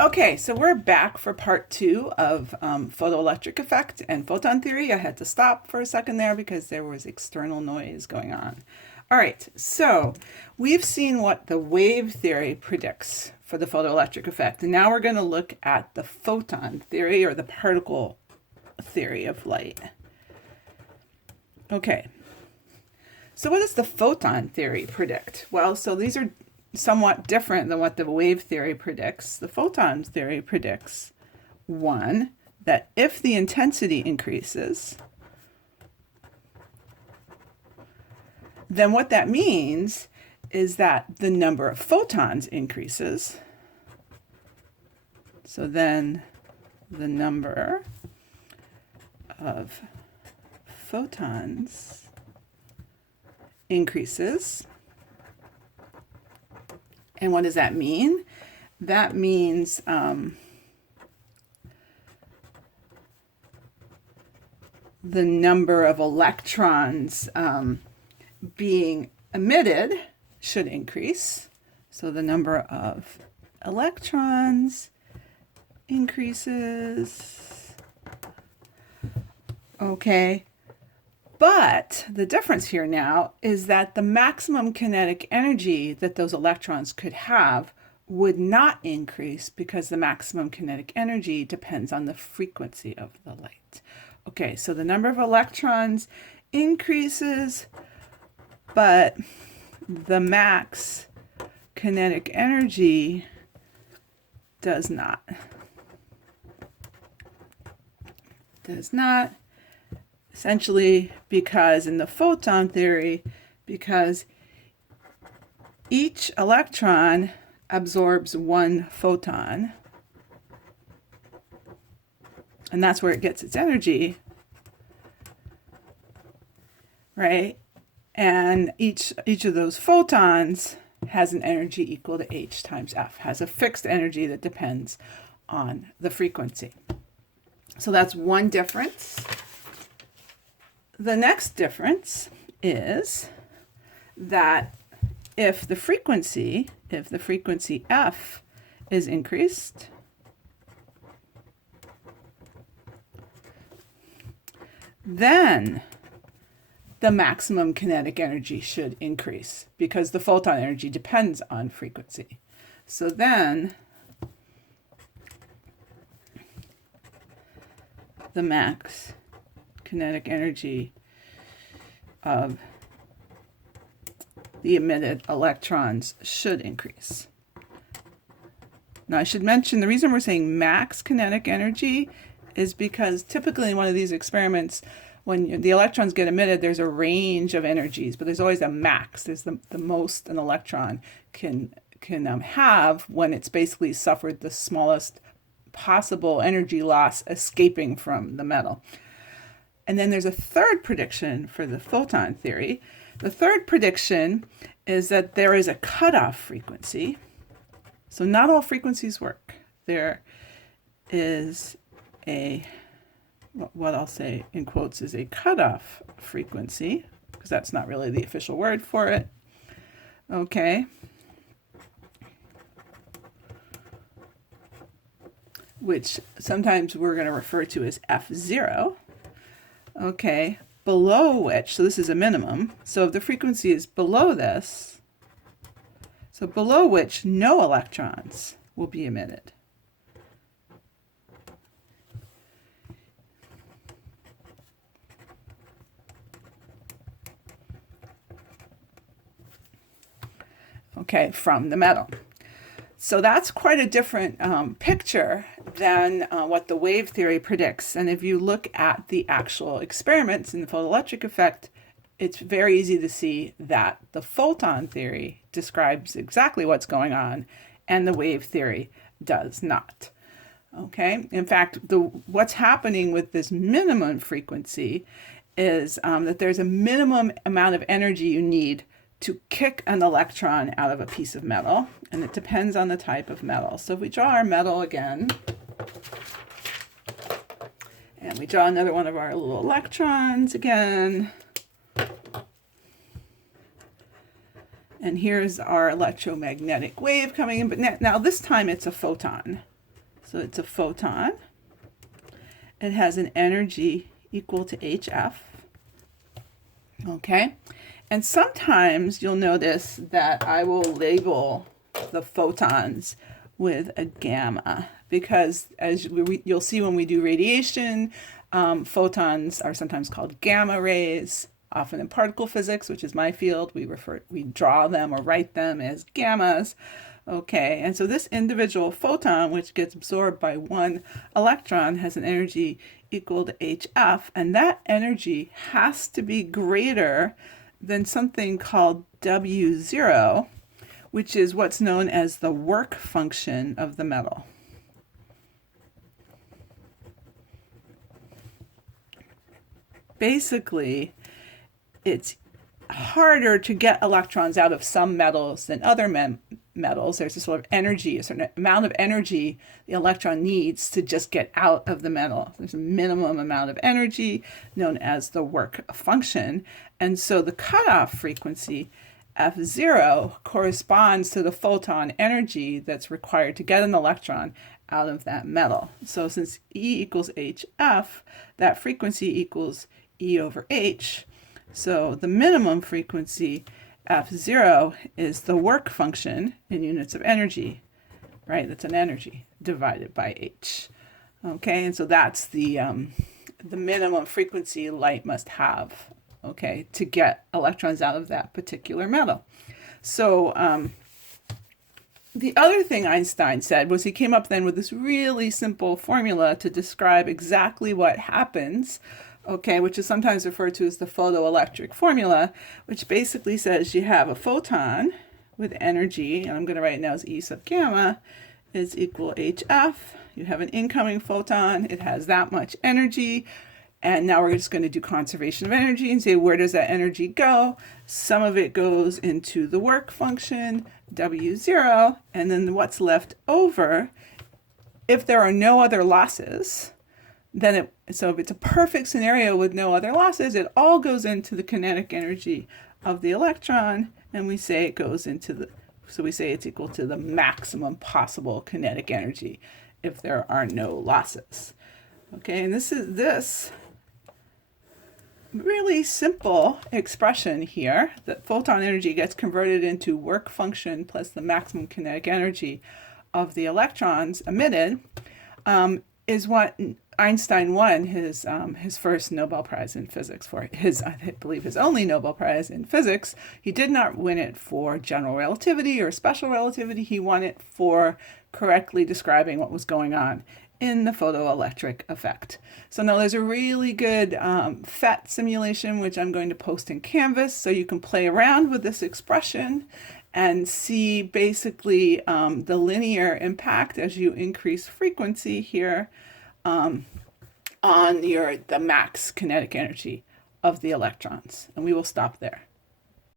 Okay, so we're back for part 2 of photoelectric effect and photon theory. I had to stop for a second there because there was external noise going on. All right, so we've seen what the wave theory predicts for the photoelectric effect. And now we're going to look at the photon theory, or the particle theory of light. Okay, so what does the photon theory predict? Well, so these are somewhat different than what the wave theory predicts. The photon theory predicts, one, that if the intensity increases, then what that means is that the number of photons increases. So then the number of photons increases. And what does that mean? That means the number of electrons being emitted should increase. So the number of electrons increases. Okay. But the difference here now is that the maximum kinetic energy that those electrons could have would not increase, because the maximum kinetic energy depends on the frequency of the light. Okay, so the number of electrons increases, but the max kinetic energy does not. Does not. Essentially, because in the photon theory, because each electron absorbs one photon, and that's where it gets its energy, right? And each of those photons has an energy equal to h times f, has a fixed energy that depends on the frequency. So that's one difference. The next difference is that if the frequency f is increased, then the maximum kinetic energy should increase, because the photon energy depends on frequency. So then the max kinetic energy of the emitted electrons should increase. Now, I should mention the reason we're saying max kinetic energy is because typically in one of these experiments, when the electrons get emitted, there's a range of energies, but there's always a max. There's the most an electron can have when it's basically suffered the smallest possible energy loss escaping from the metal. And then there's a third prediction for the photon theory. The third prediction is that there is a cutoff frequency. So not all frequencies work. There is a, what I'll say in quotes is a cutoff frequency, because that's not really the official word for it. Okay. Which sometimes we're going to refer to as F0. Okay, below which, so this is a minimum, so if the frequency is below this, so below which no electrons will be emitted. Okay, from the metal. So that's quite a different picture than what the wave theory predicts. And if you look at the actual experiments in the photoelectric effect, it's very easy to see that the photon theory describes exactly what's going on, and the wave theory does not. Okay, in fact, what's happening with this minimum frequency is that there's a minimum amount of energy you need to kick an electron out of a piece of metal, and it depends on the type of metal. So if we draw our metal again, and we draw another one of our little electrons again, and here's our electromagnetic wave coming in, but now this time it's a photon. So it's a photon. It has an energy equal to HF. Okay, and sometimes you'll notice that I will label the photons with a gamma because as you'll see when we do radiation, photons are sometimes called gamma rays. Often in particle physics, which is my field, we draw them or write them as gammas. Okay, and so this individual photon, which gets absorbed by one electron, has an energy equal to HF, and that energy has to be greater than something called W0, which is what's known as the work function of the metal. Basically, it's harder to get electrons out of some metals than other metals. There's a sort of energy, a certain amount of energy the electron needs to just get out of the metal. There's a minimum amount of energy known as the work function. And so the cutoff frequency, F0, corresponds to the photon energy that's required to get an electron out of that metal. So since E equals HF, that frequency equals E over H. So the minimum frequency, F0, is the work function in units of energy, right? That's an energy divided by H. Okay, and so that's the minimum frequency light must have, okay, to get electrons out of that particular metal. So the other thing Einstein said was he came up then with this really simple formula to describe exactly what happens, okay, which is sometimes referred to as the photoelectric formula, which basically says you have a photon with energy, and I'm going to write it now as E sub gamma, is equal HF. You have an incoming photon, it has that much energy, and now we're just going to do conservation of energy and say, where does that energy go? Some of it goes into the work function, W0, and then what's left over, if there are no other losses, then so if it's a perfect scenario with no other losses, it all goes into the kinetic energy of the electron, and we say it goes into so we say it's equal to the maximum possible kinetic energy if there are no losses. Okay, and this is this really simple expression here, that photon energy gets converted into work function plus the maximum kinetic energy of the electrons emitted, is what Einstein won his first Nobel Prize in physics for. I believe his only Nobel Prize in physics. He did not win it for general relativity or special relativity. He won it for correctly describing what was going on in the photoelectric effect. So now there's a really good PhET simulation, which I'm going to post in Canvas, so you can play around with this expression and see basically the linear impact as you increase frequency here on the max kinetic energy of the electrons. And we will stop there.